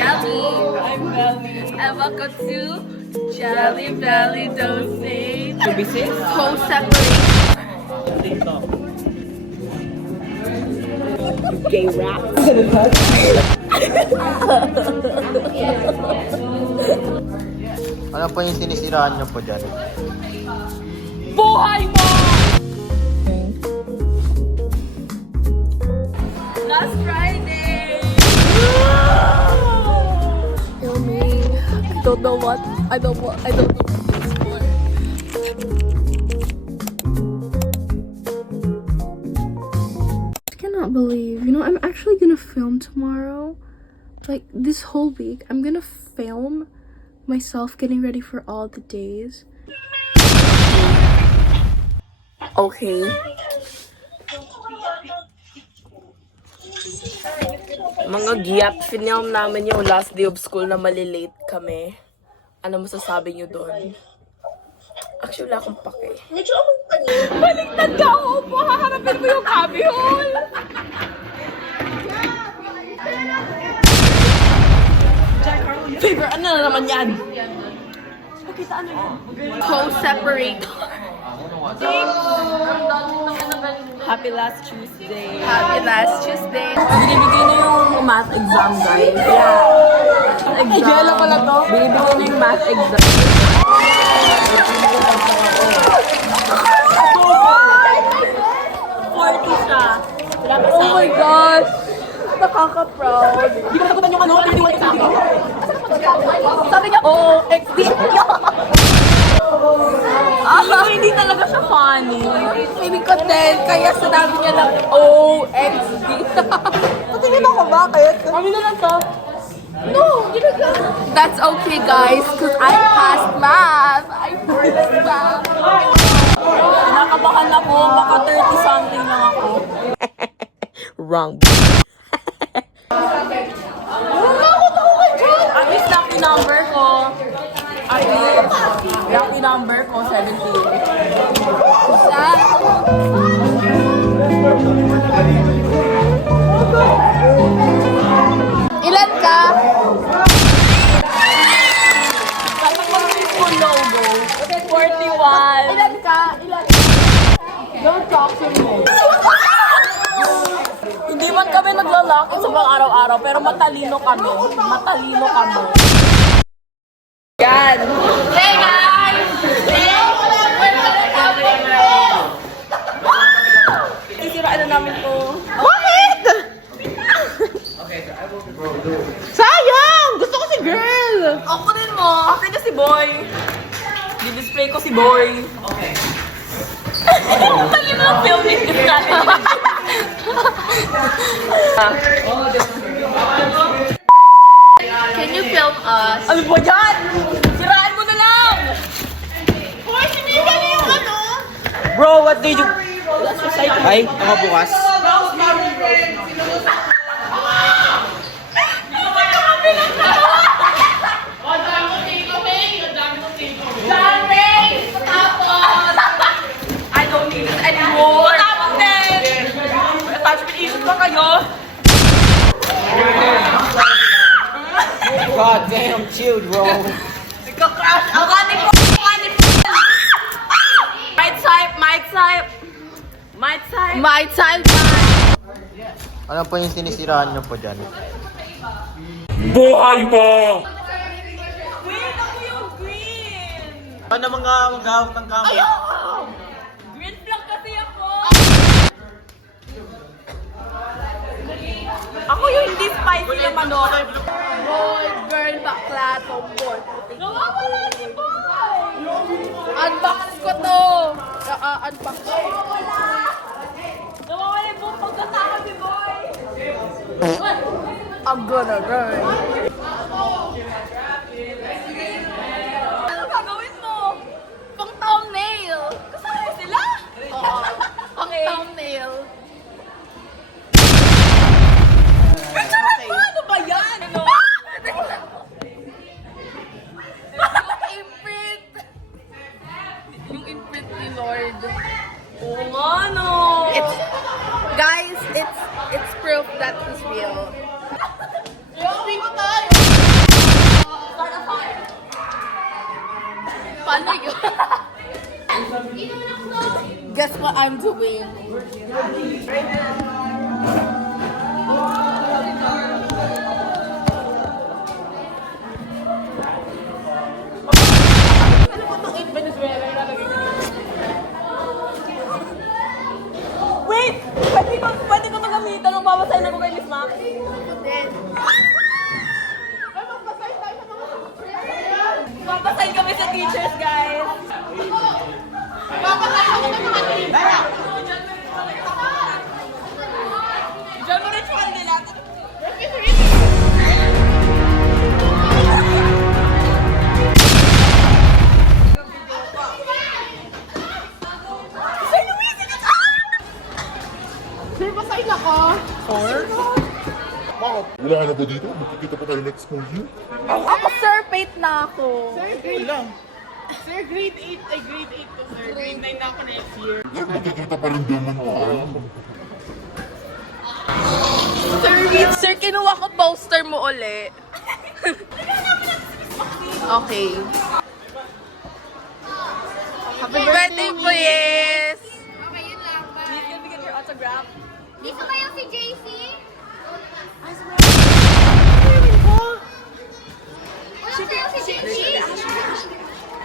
Jelly. I'm Belly. And welcome to Jelly Belly Dosage. To be safe? Co-separate. TikTok. Gay rap. Ano po yung sinisiraan nyo po dyan? Buhay mo! Last Friday. Kill me. I don't know what. I don't know what this for. I cannot believe. I'm actually gonna film tomorrow. Like this whole week, I'm gonna film myself getting ready for all the days. Okay. Mga giyap, film namin yung last day of school na malilate kami. Ano masasabi nyo doon? Actually, wala akong pake. Medyo akong baliktad ka ako po. Haharapin mo yung cubbyhole. Favor, ano na naman yan? Co-separate. Happy last Tuesday. Happy last Tuesday. Binibigay na yung math exam, guys. Kaya, exam. Pala to? Binibigay na yung math exam. 40 siya. Oh my gosh. Nakaka-proud. Di ko nakutan yung ano, pero di ko Sabi niya, oh, XD. Hindi talaga siya funny. Ibig ko din, kaya sinabi niya lang, oh, XD. Patingin ako, bakit? Kami na lang to. No, that's okay, guys, because I passed math. I passed math. Kinakabahan ako, baka 30 something lang ako. Wrong. At least lucky number ko. At least lucky number ko, 17. Ilan ka? Kapag mag-miss ko logo, 41. Ilan ka? Don't talk to me. Hindi man kami naglalaki sa mga araw-araw, pero matalino kami. Matalino kami. Yan. Hey, guys! Sisiraan na namin to. Bakit? Sayang! Gusto ko si girl! Ako din mo. Akin na si Boy. Di-display ko si Boy. Okay. Mali mo ang filming ko Can you film us? Ano ba yan? Siraan mo na lang! Boy, sinigan na yung ano? Bro, what did you... Ay, ako bukas. I don't need it anymore. Matapang din! Attachment issues ba kayo? God damn, chill, bro. Nagka-crash. Ang kanin ko! Kanin ko! Mic type! Mic type! Mic type! My time. Ano po yung sinisiraan nyo po dyan? Green! Ako yung green! Ano mga maghahawak ng camera? Ayoko! Green flag kasi ako! Ako yung hindi spicy na manok. Boy, girl, bakla, tomboy. Nawawala si Boy! Unbox ko to. Unbox ko. Nawawala yung buong pagkataka si Boy! I'm gonna run. Ano gagawin mo? Pang thumbnail. Kasama mo sila? Oo. Pang thumbnail. Ano ba yan? Ano? Yung imprint. Yung imprint ni Lord. Oo nga, no! Guys, it's proof that he's real. Hindi ko tayo! what I'm doing. Wait! Pwede ko magamitan ng babasahin ako kay Miss Mac? Babasahin kami sa teachers, guys! Diyan mo ritual nila. Wala ka na ba dito? Magkikita pa tayo next school year? Ako, sir, pate na ako. Sir, grade 8 to sir. Grade 9 na ako next year. Sir, magkikita pa rin naman tayo. Sir, kinuha ko poster mo uli. Okay. Happy birthday, please! Okay, yun lang. Please, can we get your autograph? Dito ba yung si JC? Wala ba yung si JC?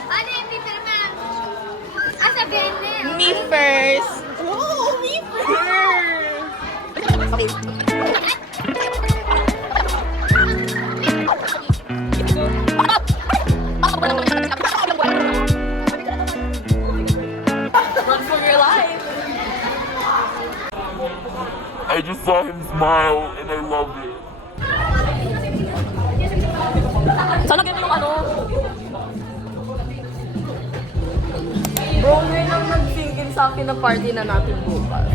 Ano yung pipirma? Ah, sa Bene. Me first. Oh, me first. Run for your life. I just saw him smile and I love it. Sana ganyan yung ano. Bro, ngayon lang nag-thinkin sa akin na party na natin bukas.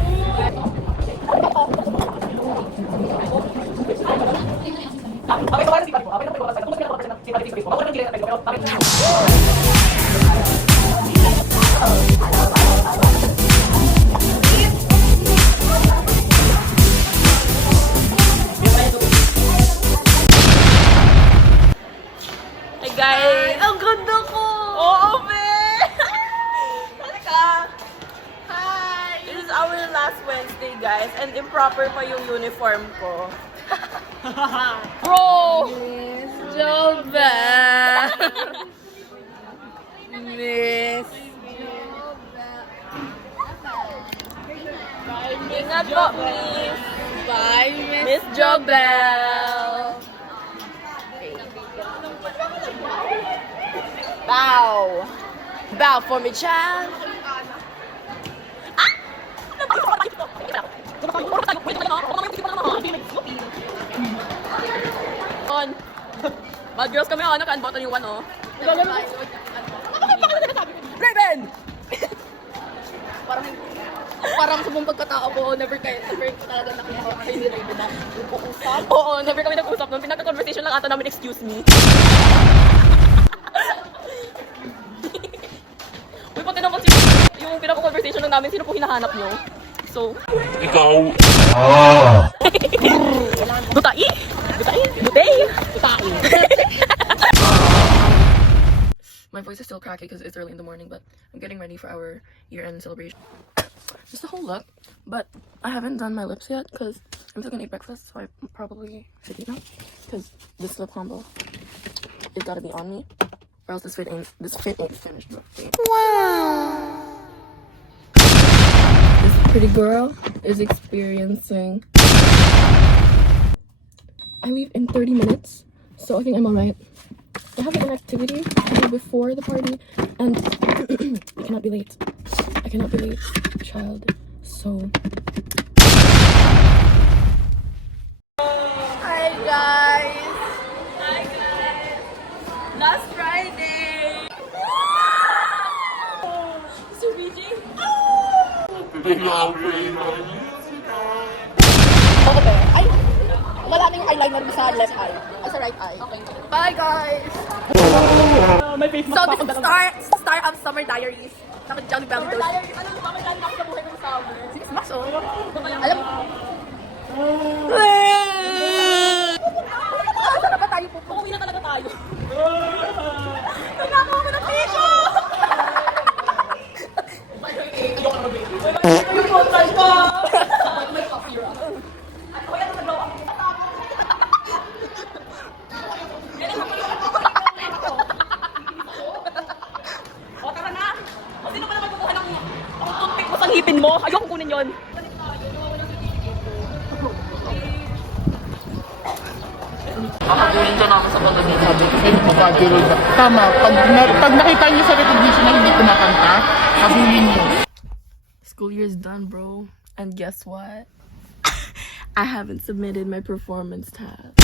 Hey guys! Ang ganda ko! Oo, be! Halika! Hi! This is our last Wednesday, guys. And improper pa yung uniform ko. Bro! Miss Jobel! Miss Ingat po, Miss! Bye, Miss Jobel! Bow! Bow for me, child! On! Bad girls kami, ano? Kan-button yung one, oh. Raven! Parang sa buong pagkatao ko, never ko talaga nakita kayo ni Raven na nag-uusap. Oo, never kami nag-usap nun. Pinagka-conversation lang ata namin, excuse me. Uy, pati naman yung pinaka-conversation lang namin, sino po hinahanap nyo? So, Ikaw! Dutai! Dutai! Dutay! Dutai! My voice is still cracky because it's early in the morning, but I'm getting ready for our year-end celebration. Just a whole look, but I haven't done my lips yet because I'm still gonna eat breakfast, so I probably should eat now. Because this lip combo is gotta be on me, or else this fit ain't finished. Wow! This pretty girl is experiencing. I leave in 30 minutes, so I think I'm alright. I have an activity to do before the party, and I cannot be late. I cannot be late, child. So. Hi guys. Hi guys. Last Friday. Mr. BG. Okay. Ay, wala na yung eyeliner mo sa left eye. Sa right eye. Okay. Bye guys. So this is star of Summer Diaries. Naka-Johnny Bell Dose. Summer Diaries. Ano yung Summer Diaries ako sa buhay ko sa summer? Sige, Max, oh. Alam mo. Saan na ba tayo pupunta? Uuwi na talaga tayo. Kailangan ko ng tissue! Ayoko kunin yun. Kakagulin ka namin sa pagdating. Sabi ko, pagkakagulin ka. Tama, pag nakita niyo sa recognition na hindi kumakanta, habulin niyo. School year's done, bro. And guess what? I haven't submitted my performance task.